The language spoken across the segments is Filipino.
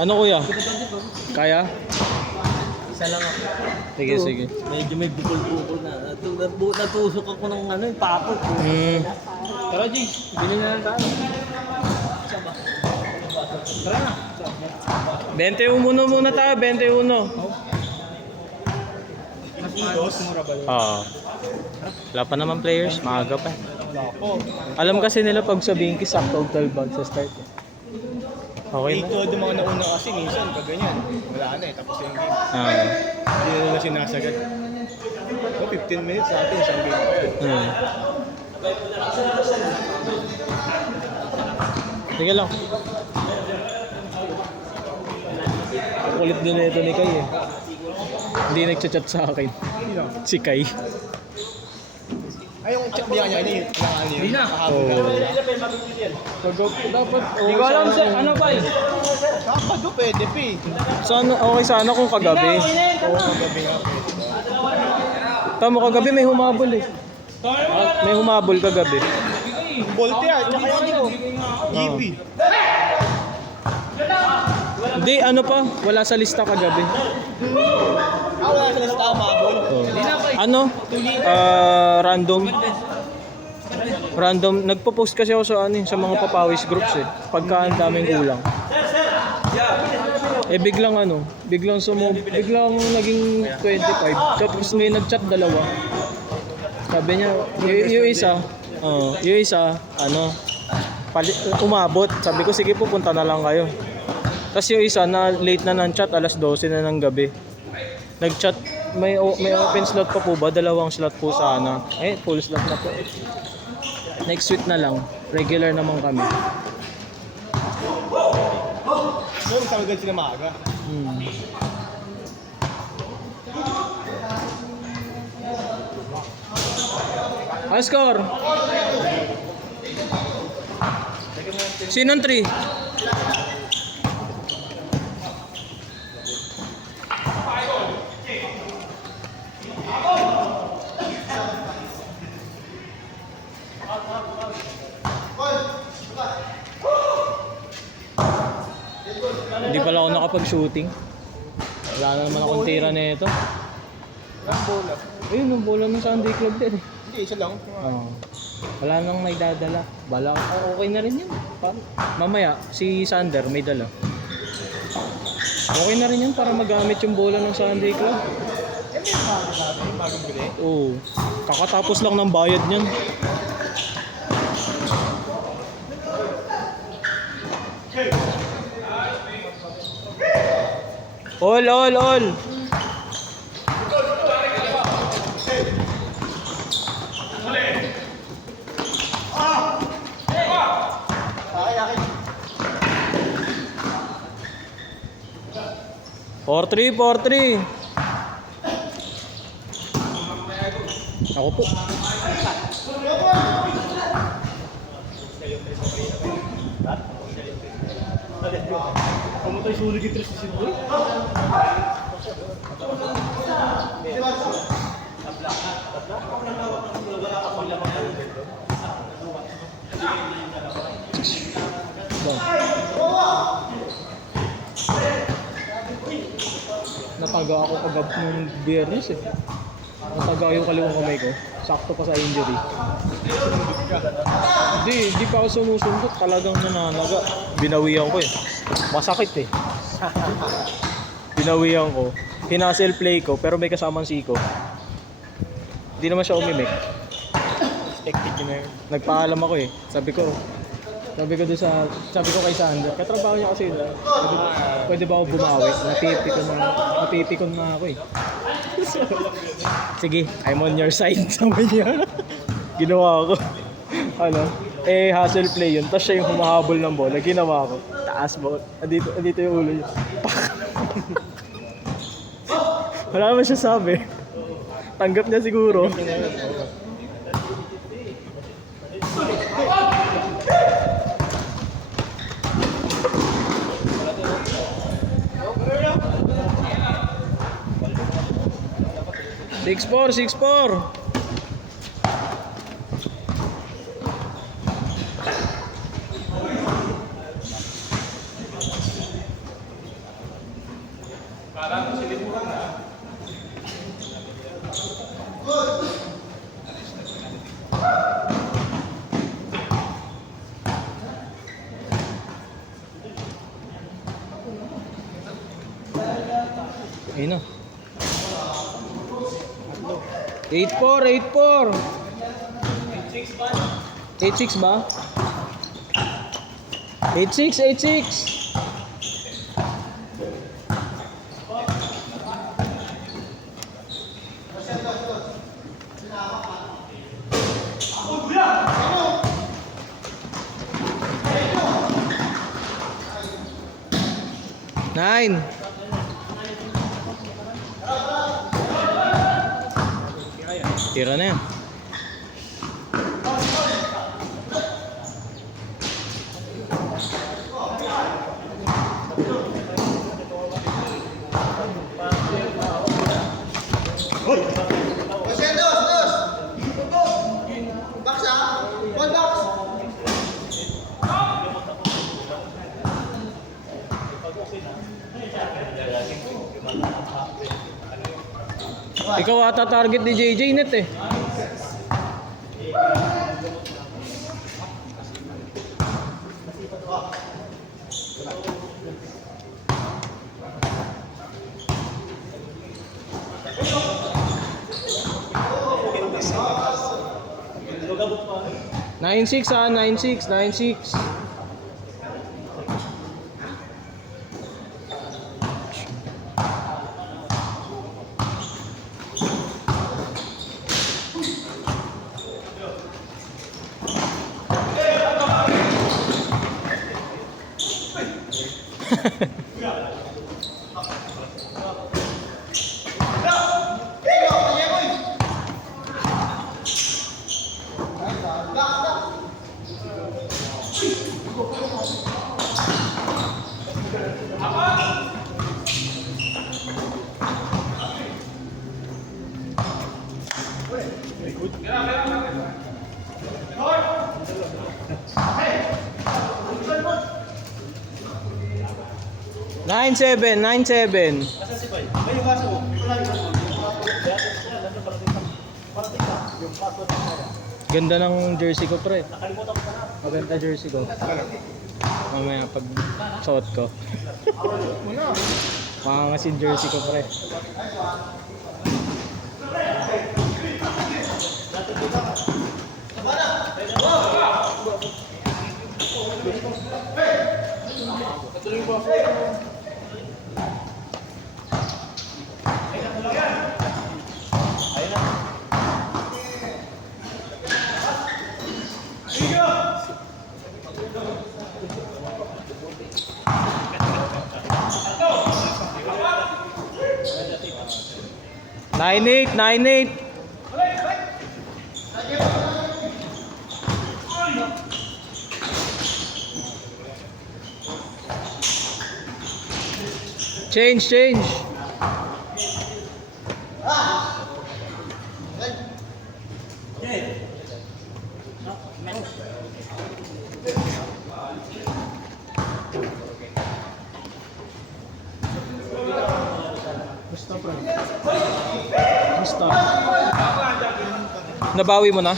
Ano kuya? Kaya? Isa lang ako. Sige, sige. Medyo may bukol-bukol na. Natusok ako ng ano, pakot. Tara, G. Bili na lang tayo. Tara na. 21 muna tayo, 21. Wala pa naman players, maaga pa. Alam kasi nila pag sabihin ki sakto 12 bag sa start. Okay na. Ito, dumaan na una kasi minsan pag ganyan. Wala na tapos yung game. Hindi na nila sinasagad. 15 minutes sa atin, isang game. Sige lang. Kulit din na ito ni Kai eh. Hindi nagchat-chat sa akin. Si Kai. Ay, yung chat niya ini, kailangan niya. Hindi na. Dapat, Hindi ko alam sa ano pa eh. Kapag pwede, pi. Sana, okay sana kung kagabi. Oo, kagabi nga. Tama, kagabi may humabol eh. May humabol kagabi. Bolte yan, tsaka yung GB. Hindi, ano pa, wala sa lista kagabi. Wala sa lista ako mabol. Ano? Random. Random. Nagpo-post kasi ako sa ano, sa mga papawis groups eh. Pagka ang daming kulang. Eh biglang ano, biglang naging 25. Tapos may nag-chat dalawa. Sabi niya, yung isa, ano, umabot. Sabi ko, sige pupunta na lang kayo. Tapos yung isa na late na ng chat, alas 12 na ng gabi. Nag-chat, may open slot pa po ba? Dalawang slot po sana. Eh, full slot na po. Next week na lang. Regular naman kami. So, tawag sila maaga. Ang score? Sinong 3? Hindi pala ako nakapag-shooting. Wala na naman akong tira nito. Ang bola. Ayun, yung bola ng Sunday Club din eh. Hindi, isa lang. Wala nang may dadala. Okay na rin yun. Mamaya, si Sander may dala. Okay na rin yun para magamit yung bola ng Sunday Club. Bagong bili. Oo. Kakatapos lang ng bayad niyan. All. Four three. Ako po. Kamu tayo sulit yung 360. Nataga ako kagab nung Biyernes eh. Nataga yung kaliwang kamay ko. Sakto pa sa injury. Hindi pa ako sumusundot. Talagang nananaga. Binawian ko eh. Masakit eh. Binawian ko. Hinasel play ko pero may kasamang siko. Hindi naman siya umimik. Hectic yun na yun. Nagpaalam ako eh. Sabi ko kay Sander, katrabaho niya kasi na, pwede ba ako bumawi? Napipikon na ako eh. Sige, I'm on your side, sabi niya. Ginawa ko. Hustle play yun. Tapos siya yung humahabol ng bola. Ginawa ko. Taas ba? Andito yung ulo niya. Wala naman siya sabi. Tanggap niya siguro. Six four. Ayun na. 8-4, 8-4. 8-6 ba? 8-6, 8-6. Nine. Tira na yan. Ikaw ata target ni JJ net eh. Nine six 9-6. Nine seven. Ganda ng jersey ko pre. Maganda jersey ko. Mamaya pag suot ko. Makangasin jersey ko pre. Nine eight. Change. Basta. Nabawi mo na?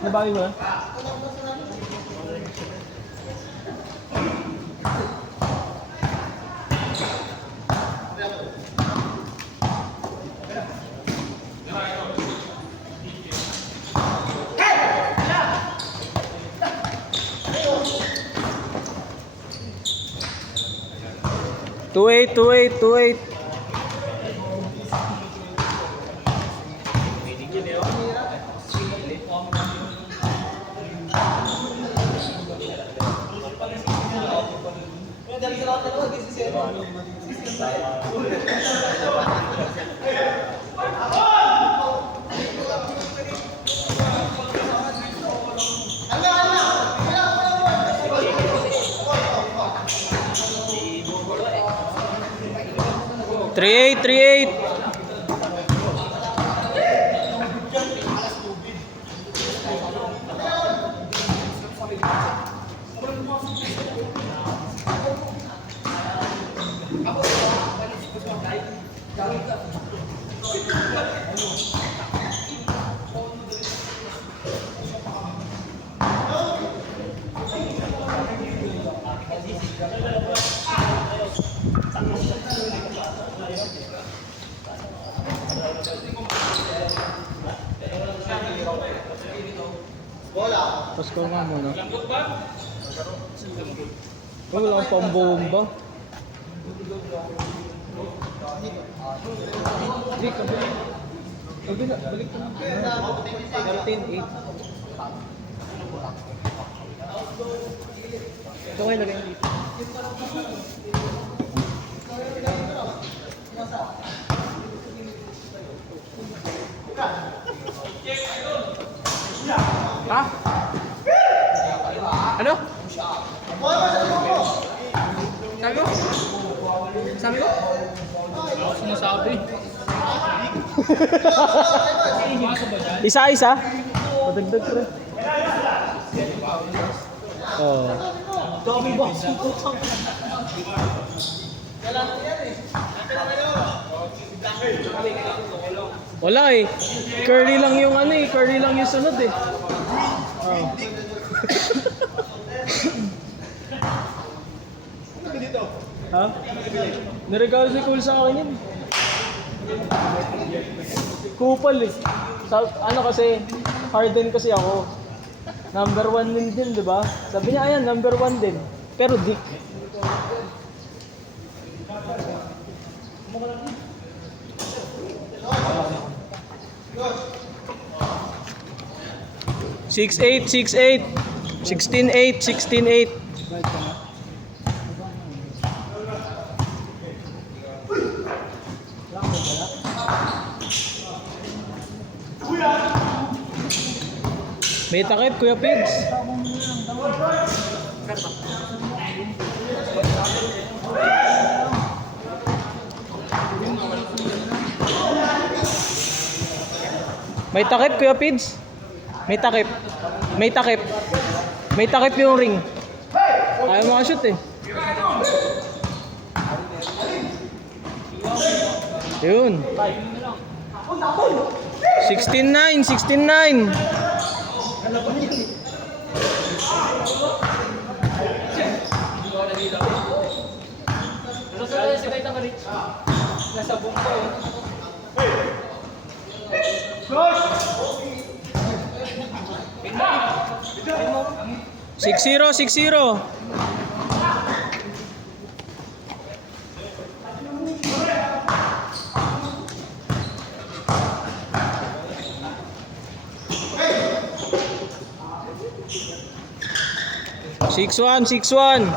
Nabawi mo na? Two eight. Three eight. Pascal nga muna. Oh, wala kang pambomba. Hindi, kabalik. Balik ka na. 13-8. Ito kayo lagay dito. Ha? Ano? Sabi ko? Sabi ko? Sinasabi. Isa-isa? Padagdag ko rin. Oh. Dami ba? Wala eh. Curly lang yung ano eh. Curly lang yung sunod eh. Oh. Ha? Niregalo si Cole sa akin yun. Kupal eh. Ano kasi, Harden kasi ako. Number 1 din, di ba? Sabi niya, ayan, number 1 din. Pero Dick. Six eight, 16-8, 16-8. May takip, Kuya Pigs. May takip, Kuya Pigs. May takip. May takip. May takip yung ring. Ayaw mo ka-shoot eh. Yun. 16-9, 16-9. Nasa bungko. 6-0, 6-0. Six one, 6-1.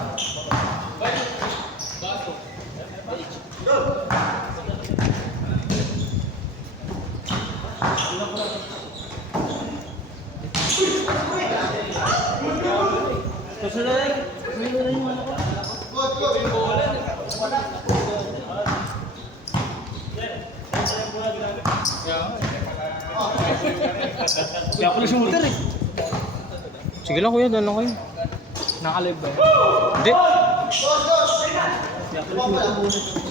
Kaya ako na shooter eh. Sige lang kuya, doon lang kayo. Nakalive ba? Hindi. Kaya ako na shooter.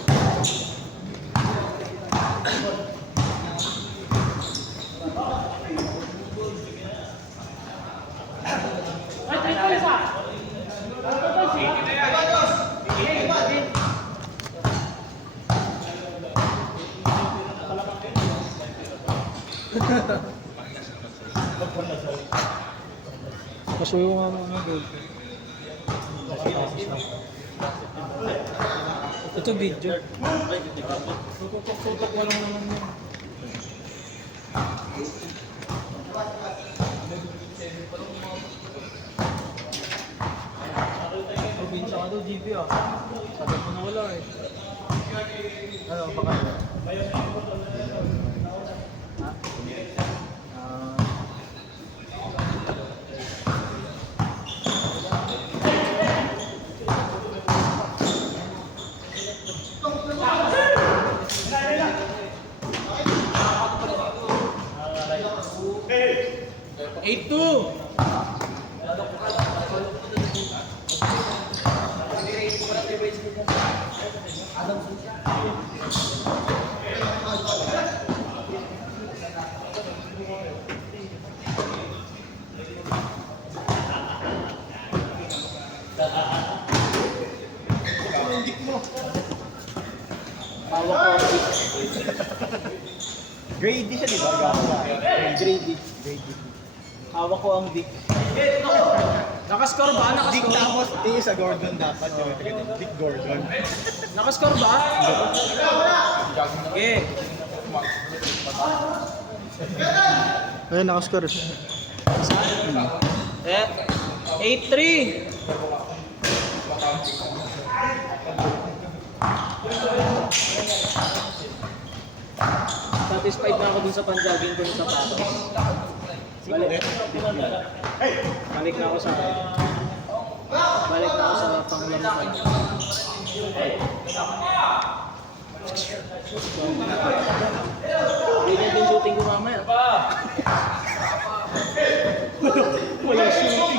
Pasuyo nga mga gold. Ito video. Tutok mo lang naman yun. Probinsya ka daw, GB ah. Sabi mo na wala eh. Ano, baka ba? Grady siya, di ba? Grady. Hawak ko ang dick. Nakascore ba? Dick Nakascore? tapos, tingin sa Gordon dapat. Yung Dick Gordon. Nakascore ba? Sige. Ayun, nakascore. Eh, 8-3. Satisfied na ako dun sa panjogging ko sa patos. Balik na ako sa panglaro ko. Ganyan din shooting ko mamaya. Wala shooting.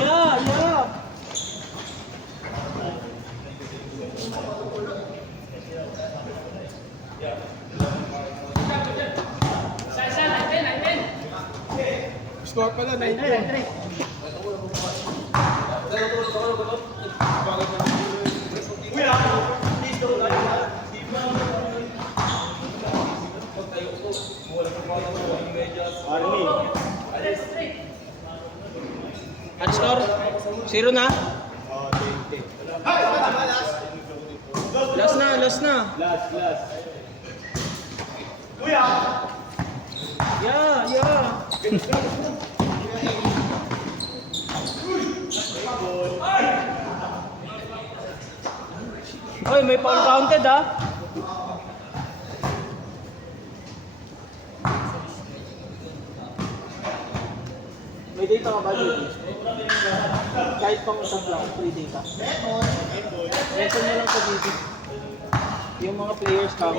Yeah, yeah. Score pala, 9-2. At score? 0 na? Last na, last na. Yeah, yeah. Oy, may foul counted ah. May data ka ba dito? Kahit pang isang lang, free data. Mention mo lang sa video. Yung mga players ka mo.